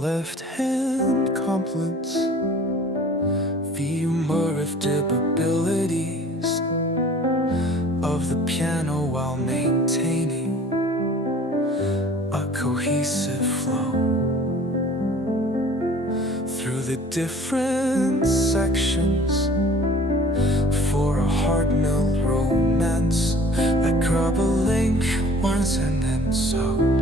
left hand complements the humorific abilities of the piano while maintaining a cohesive flow through the different sections for a heart-melt romance, like grab a link once and then so.